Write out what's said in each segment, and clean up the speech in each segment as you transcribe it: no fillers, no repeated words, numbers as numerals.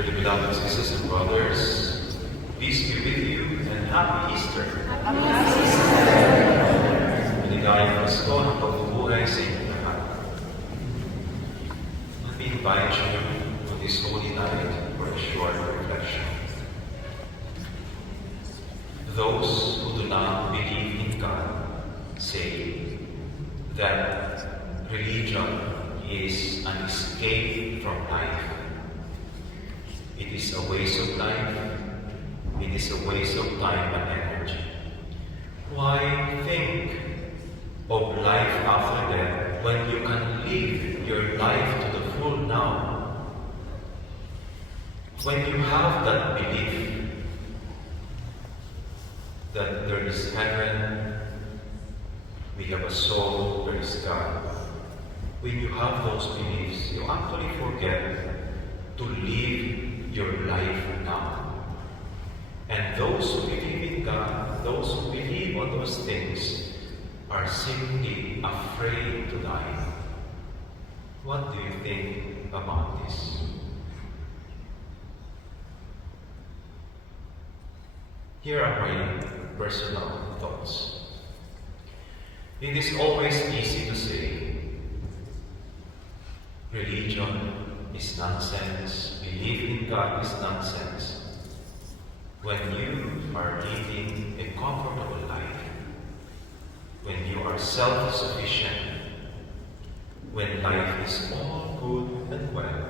Dearly beloved sisters and brothers, peace be with you and happy Easter. Happy Easter! Maligayang Pasko ng pagbubuhay sa inyong lahat. Let me invite you to this holy night for a short reflection. Those who do not believe in God say that religion is an escape from life. It is a waste of life. It is a waste of time and energy. Why think of life after death when you can live your life to the full now? When you have that belief that there is heaven, we have a soul, there is God. When you have those beliefs, you actually forget to live your life now. And those who believe in God, those who believe on those things, are simply afraid to die. What do you think about this? Here are my personal thoughts. It is always easy to say, religion is nonsense, belief in God is nonsense, when you are living a comfortable life, when you are self-sufficient, when life is all good and well.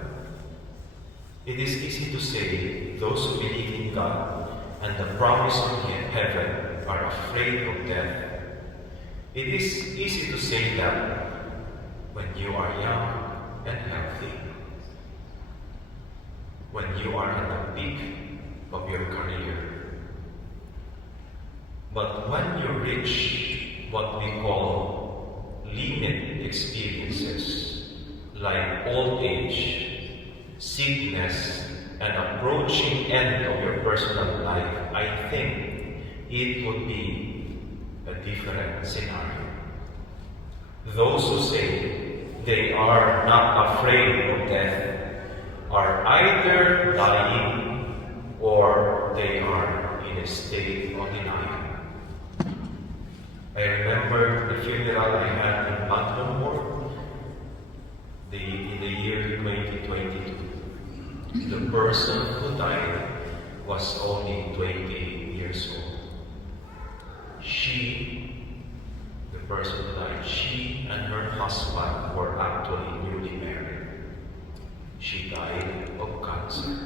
It is easy to say those who believe in God and the promise of heaven are afraid of death. It is easy to say that when you are young and healthy, when you are at the peak of your career. But when you reach what we call limit experiences, like old age, sickness, and approaching end of your personal life, I think it would be a different scenario. Those who say they are not afraid of death are either dying or they are in a state of denial. I remember the funeral I had in Bangalore in the year 2022. The person who died was only 20 years old. The person who died, she and her husband were actually newly married. She died of cancer.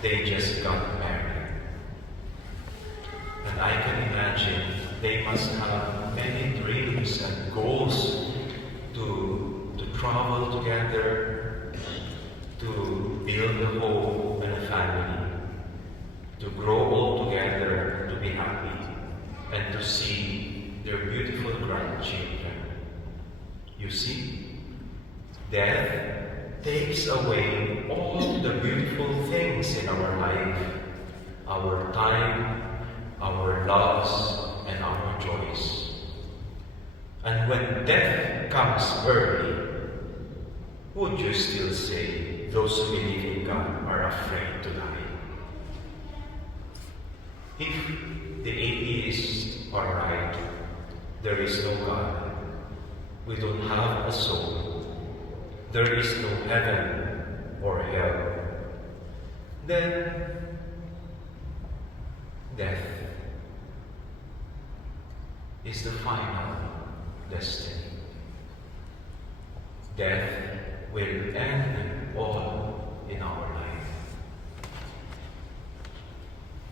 They just got married. And I can imagine they must have many dreams and goals to travel together, to build a home and a family, to grow old together, to be happy, and to see their beautiful grandchildren. You see, death takes away all the beautiful things in our life, our time, our loves, and our joys. And when death comes early, would you still say those who believe in God are afraid to die? If the atheists are right, there is no God, we don't have a soul, there is no heaven or hell, then death is the final destiny. Death will end all in our life.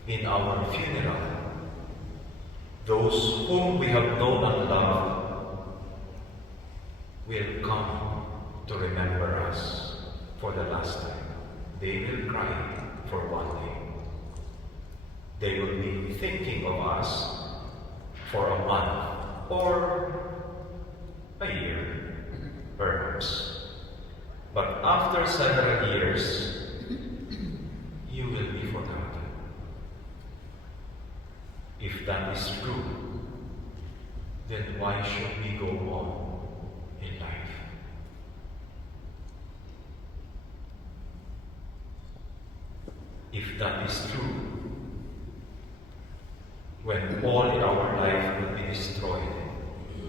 In our funeral, those whom we have known and loved will come to remember us for the last time. They will cry for one day. They will be thinking of us for a month or a year, perhaps. But after several years, you will be forgotten. If that is true, then why should we go on in life? if that is true, when all in our life will be destroyed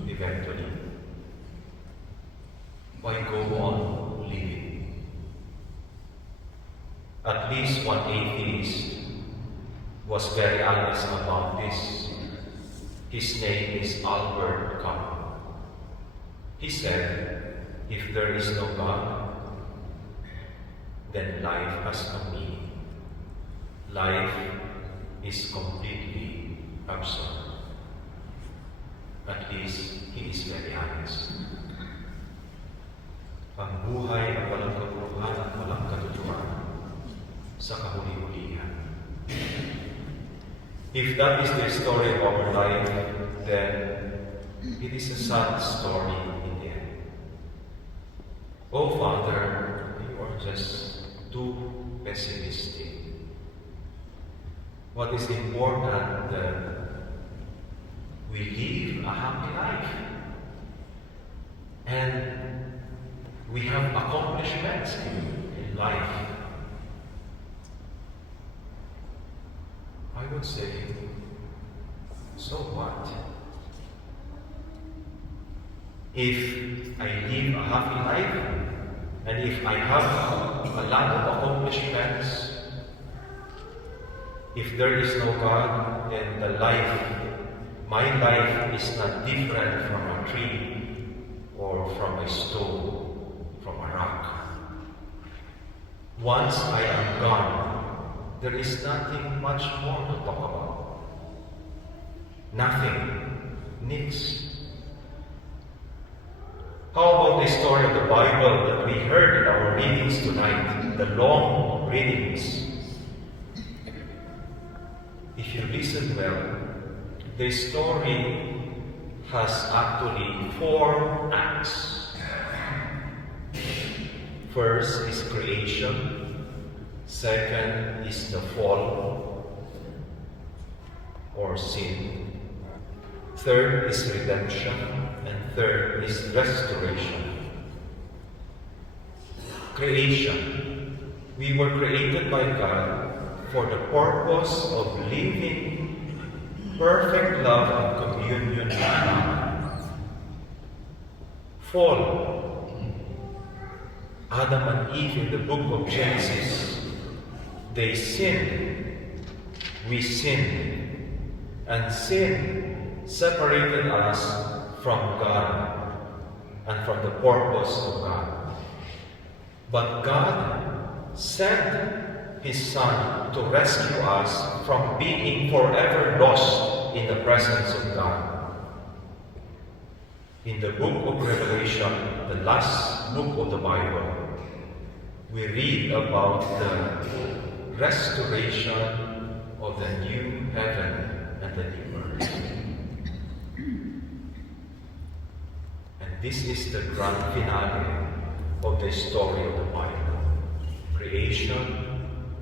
eventually, why go on living? At least one atheist was very honest about this. His name is Albert Camus. He said, if there is no God, then life has no meaning. Life is completely absurd. At least he is very honest. Ang buhay ay walang kapuluhan at walang katotohanan sa kahuli-hulihan. If that is the story of our life, then it is a sad story in the end. Oh Father, you are just too pessimistic. What is important that we live a happy life and we have accomplishments in life. I would say, so what? If I live a happy life, and if I have a lot of accomplishments, if there is no God, then my life is not different from a tree or from a stone, from a rock. Once I am gone, there is nothing much more to talk about. Nothing. Nix. How about the story of the Bible that we heard in our readings tonight? The long readings. If you listen well, the story has actually 4 acts. First is creation. Second is the fall or sin. Third is redemption. And third is restoration. Creation. We were created by God for the purpose of living perfect love and communion with God. Fall. Adam and Eve in the book of Genesis, they sinned. We sinned. And sin separated us from God and from the purpose of God. But God sent His Son to rescue us from being forever lost in the presence of God. In the book of Revelation, the last book of the Bible, we read about the restoration of the new heaven and the new earth. And this is the grand finale of the story of the Bible. Creation,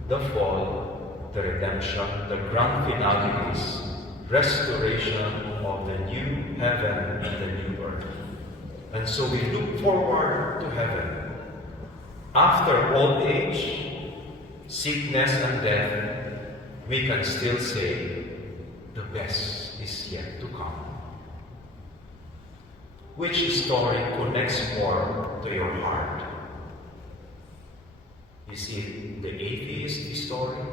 the fall, the redemption, the grand finale is restoration of the new heaven and the new earth. And so we look forward to heaven. After old age, sickness and death, we can still say, the best is yet to come. Which story connects more to your heart? Is it the atheist story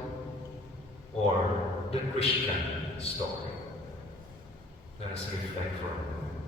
or the Christian story? Let us reflect for a moment.